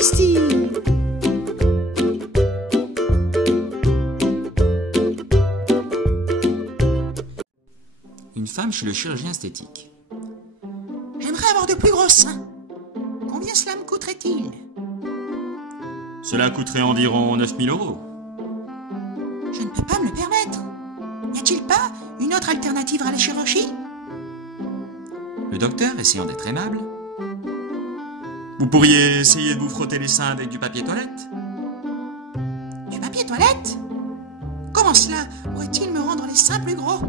ici. Une femme chez le chirurgien esthétique. J'aimerais avoir de plus gros seins. Combien cela me coûterait-il? Cela coûterait environ 9 000 €. Je ne peux pas me le permettre. N'y a-t-il pas une autre alternative à la chirurgie? Le docteur, essayant d'être aimable. Vous pourriez essayer de vous frotter les seins avec du papier toilette? Du papier toilette? Comment cela pourrait-il me rendre les seins plus gros?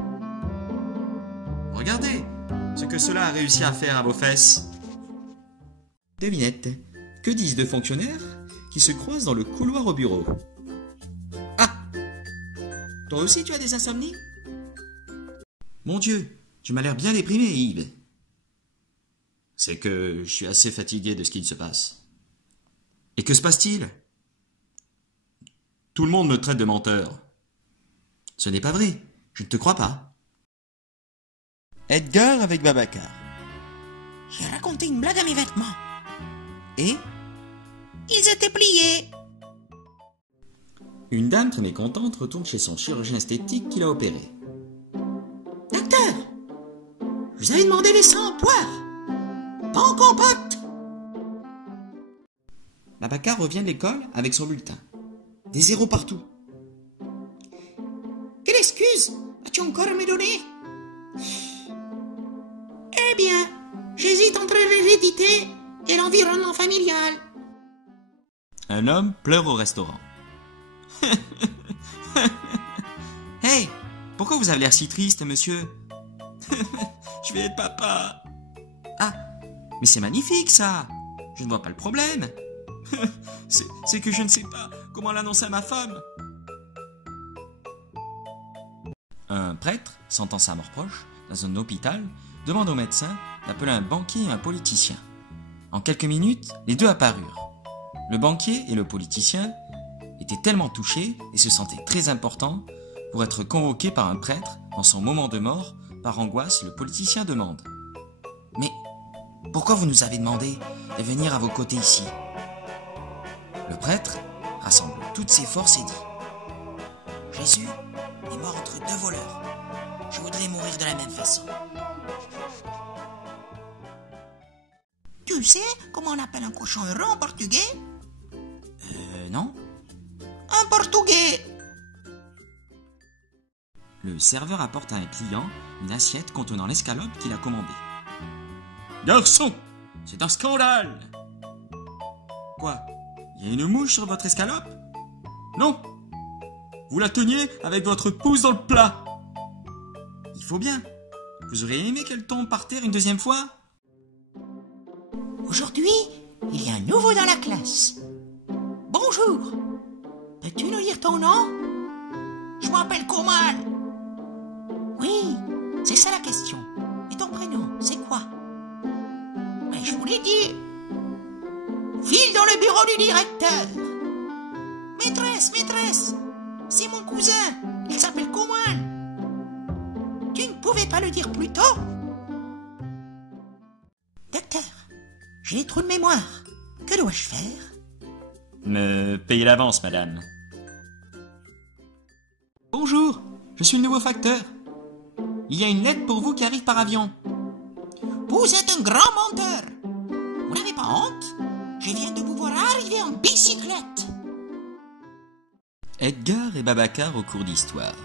Regardez ce que cela a réussi à faire à vos fesses. Devinette, que disent deux fonctionnaires qui se croisent dans le couloir au bureau? Ah! Toi aussi tu as des insomnies? Mon Dieu, tu m'as l'air bien déprimé, Yves. C'est que je suis assez fatigué de ce qu'il se passe. Et que se passe-t-il? Tout le monde me traite de menteur. Ce n'est pas vrai, je ne te crois pas. Edgar avec Babacar. J'ai raconté une blague à mes vêtements. Et Ils étaient pliés. une dame très mécontente retourne chez son chirurgien esthétique qui l'a opéré. Docteur, vous avez demandé les seins en poire, pas en compote. Babacar revient de l'école avec son bulletin. Des zéros partout. Quelle excuse as-tu encore à me donner? Eh bien, j'hésite entre l'hérédité et l'environnement familial. Un homme pleure au restaurant. Hey, pourquoi vous avez l'air si triste, monsieur? Je vais être papa. Ah, mais c'est magnifique ça. Je ne vois pas le problème. C'est que je ne sais pas comment l'annoncer à ma femme. Un prêtre, sentant sa mort proche, dans un hôpital, demande au médecin d'appeler un banquier et un politicien. En quelques minutes, les deux apparurent. Le banquier et le politicien étaient tellement touchés et se sentaient très importants pour être convoqués par un prêtre en son moment de mort. Par angoisse, le politicien demande: « Mais pourquoi vous nous avez demandé de venir à vos côtés ici ?» Le prêtre rassemble toutes ses forces et dit: « Jésus est mort entre deux voleurs. Je voudrais mourir de la même façon. » Tu sais comment on appelle un cochon heureux en portugais? Non. Un portugais. Le serveur apporte à un client une assiette contenant l'escalope qu'il a commandée. « Garçon, c'est un scandale !»« Quoi? Il y a une mouche sur votre escalope? »« Non. Vous la teniez avec votre pouce dans le plat. »« Il faut bien. Vous auriez aimé qu'elle tombe par terre une deuxième fois? » Aujourd'hui, il y a un nouveau dans la classe. Bonjour. Peux-tu nous dire ton nom? Je m'appelle Coman. Oui, c'est ça la question. Et ton prénom, c'est quoi? Mais je vous l'ai dit. File dans le bureau du directeur. Maîtresse, c'est mon cousin. Il s'appelle Coman. Tu ne pouvais pas le dire plus tôt? Docteur, j'ai des trous de mémoire. Que dois-je faire? Me payer l'avance, madame. Bonjour, je suis le nouveau facteur. Il y a une lettre pour vous qui arrive par avion. Vous êtes un grand menteur. Vous n'avez pas honte? Je viens de vous voir arriver en bicyclette. Edgar et Babacar au cours d'histoire.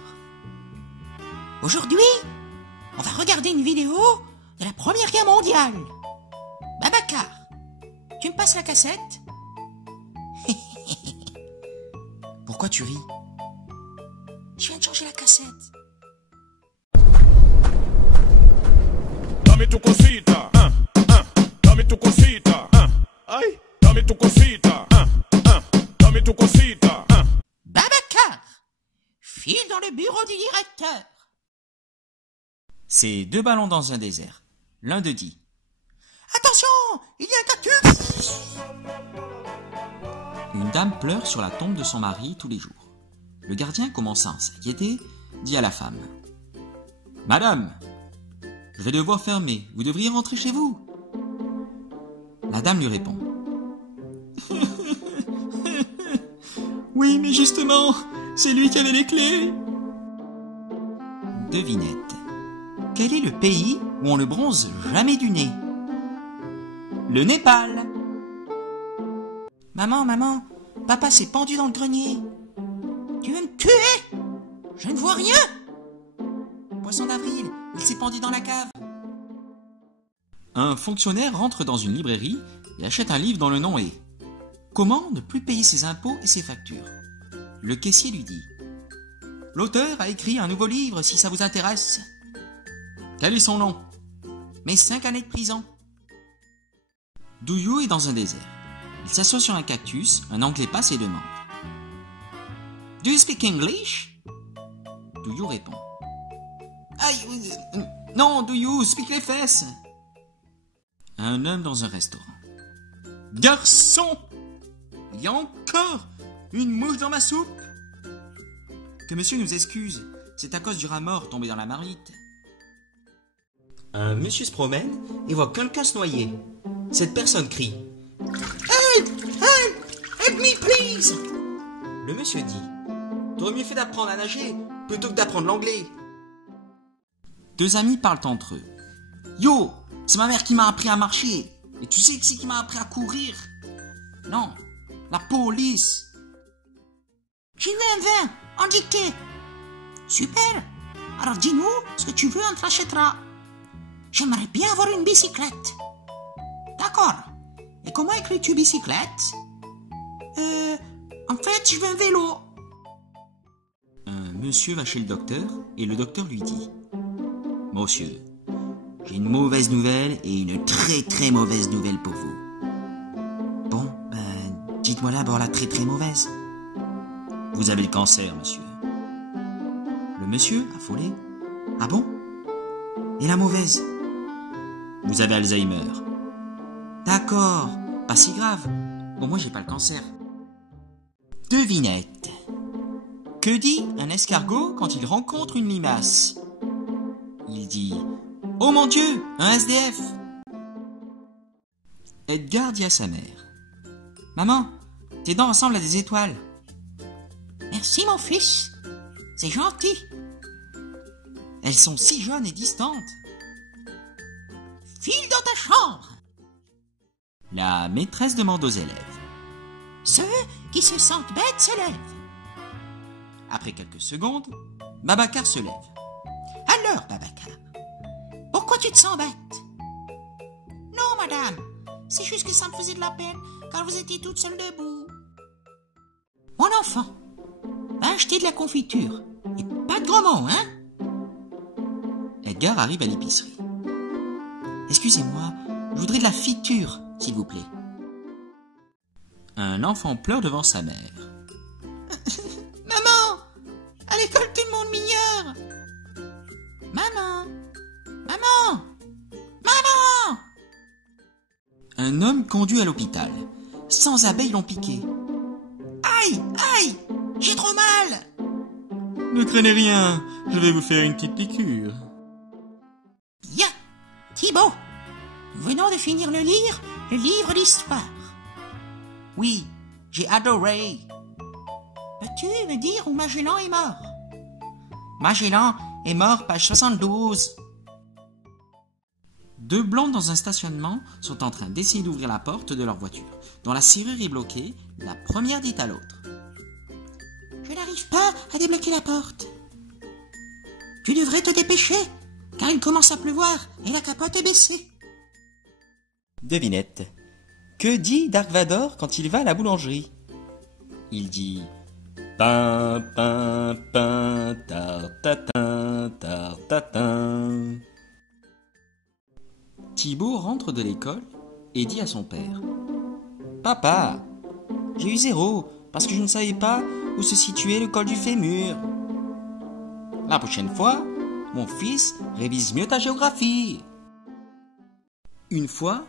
Aujourd'hui, on va regarder une vidéo de la Première Guerre mondiale. Babacar, tu me passes la cassette? Pourquoi tu ris? Je viens de changer la cassette. Dame tu cosita, dame tu cosita, ay, dame tu cosita, dame tu cosita. Babacar, file dans le bureau du directeur. C'est deux ballons dans un désert. L'un d'eux dit: Attention, il y a un cactus. Une dame pleure sur la tombe de son mari tous les jours. Le gardien, commençant à s'inquiéter, dit à la femme: Madame, je vais devoir fermer, vous devriez rentrer chez vous. La dame lui répond: Oui, mais justement, c'est lui qui avait les clés. Devinette. Quel est le pays où on ne bronze jamais du nez? Le Népal. Maman, papa s'est pendu dans le grenier. Tu veux me tuer? Je ne vois rien. Poisson d'avril, il s'est pendu dans la cave. Un fonctionnaire rentre dans une librairie et achète un livre dont le nom est « Comment ne plus payer ses impôts et ses factures ?» Le caissier lui dit « L'auteur a écrit un nouveau livre si ça vous intéresse. » Quel est son nom? Mes 5 années de prison. Douyou est dans un désert. Il s'assoit sur un cactus, un Anglais passe et demande « Do you speak English ?» Douyou répond « Aïe, non, Douyou, speak les fesses !» Un homme dans un restaurant. « Garçon, il y a encore une mouche dans ma soupe !»« Que monsieur nous excuse, c'est à cause du rat mort tombé dans la marmite. » Un monsieur se promène et voit quelqu'un se noyer. Cette personne crie « Help me please !» Le monsieur dit « T'aurais mieux fait d'apprendre à nager plutôt que d'apprendre l'anglais. » Deux amis parlent entre eux. « Yo, c'est ma mère qui m'a appris à marcher. Et tu sais qui c'est qui m'a appris à courir? » « Non, la police. » J'ai eu un vin en dictée. Super. Alors dis-nous ce que tu veux, on te rachètera. J'aimerais bien avoir une bicyclette. D'accord. Et comment écris-tu bicyclette? En fait, je veux un vélo. Un monsieur va chez le docteur et le docteur lui dit « Monsieur, j'ai une mauvaise nouvelle et une très très mauvaise nouvelle pour vous. » Bon, dites-moi d'abord la très très mauvaise. Vous avez le cancer, monsieur. Le monsieur, affolé. Ah bon? Et la mauvaise? Vous avez Alzheimer. D'accord, pas si grave. Au moins j'ai pas le cancer. Devinette. Que dit un escargot quand il rencontre une limace? Il dit « Oh mon Dieu, un SDF !» Edgar dit à sa mère « Maman, tes dents ressemblent à des étoiles. » Merci mon fils, c'est gentil. Elles sont si jeunes et distantes. File dans ta chambre. La maîtresse demande aux élèves. Ceux qui se sentent bêtes se lèvent. Après quelques secondes, Babacar se lève. Alors, Babacar, pourquoi tu te sens bête? Non, madame, c'est juste que ça me faisait de la peine quand vous étiez toute seule debout. Mon enfant, va acheter de la confiture. Et pas de gros mots, hein? Edgar arrive à l'épicerie. Excusez-moi, je voudrais de la fiture, s'il vous plaît. Un enfant pleure devant sa mère. Maman, à l'école tout le monde m'ignore. Maman, maman, maman. Un homme conduit à l'hôpital. 100 abeilles l'ont piqué. Aïe, aïe, j'ai trop mal. Ne craignez rien, je vais vous faire une petite piqûre. Bien, Thibaut, nous venons de finir le livre d'histoire. Oui, j'ai adoré. Peux-tu me dire où Magellan est mort? Magellan est mort, page 72. Deux blancs dans un stationnement sont en train d'essayer d'ouvrir la porte de leur voiture, dont la serrure est bloquée. La première dit à l'autre. Je n'arrive pas à débloquer la porte. Tu devrais te dépêcher, car il commence à pleuvoir et la capote est baissée. Devinette. Que dit Dark Vador quand il va à la boulangerie? Il dit pain, pain, pain, tartatin, tartatin. Thibaut rentre de l'école et dit à son père. Papa, j'ai eu 0 parce que je ne savais pas où se situait le col du fémur. La prochaine fois, mon fils révise mieux ta géographie. Une fois,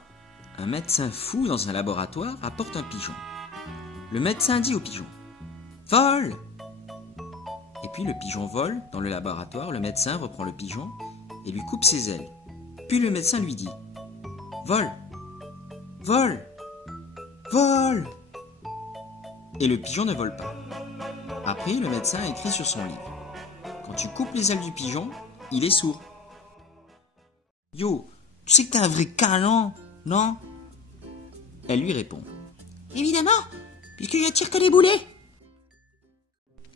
un médecin fou dans un laboratoire apporte un pigeon. Le médecin dit au pigeon « Vole !» Et puis le pigeon vole dans le laboratoire, le médecin reprend le pigeon et lui coupe ses ailes. Puis le médecin lui dit « Vole ! Vole ! Vole !» et le pigeon ne vole pas. Après, le médecin écrit sur son livre. Quand tu coupes les ailes du pigeon, il est sourd. Yo, tu sais que t'es un vrai canon, non? Elle lui répond. Évidemment, puisque je tire que les boulets.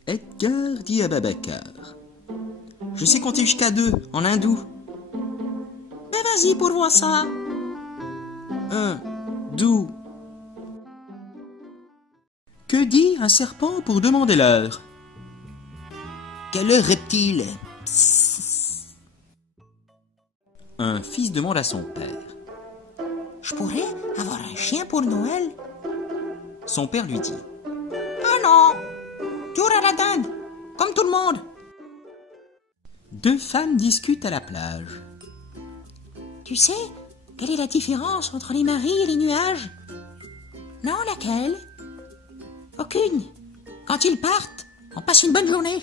Edgar dit à Babacar. Je sais compter jusqu'à 2 en hindou. Ben vas-y pour voir ça. 1, 2. Que dit un serpent pour demander l'heure? Quelle heure, reptile? Un fils demande à son père. Je pourrais avoir un chien pour Noël? Son père lui dit. Ah non, tu auras la dinde, comme tout le monde. 2 femmes discutent à la plage. Tu sais, quelle est la différence entre les maris et les nuages? Non, laquelle? Aucune. Quand ils partent, on passe une bonne journée.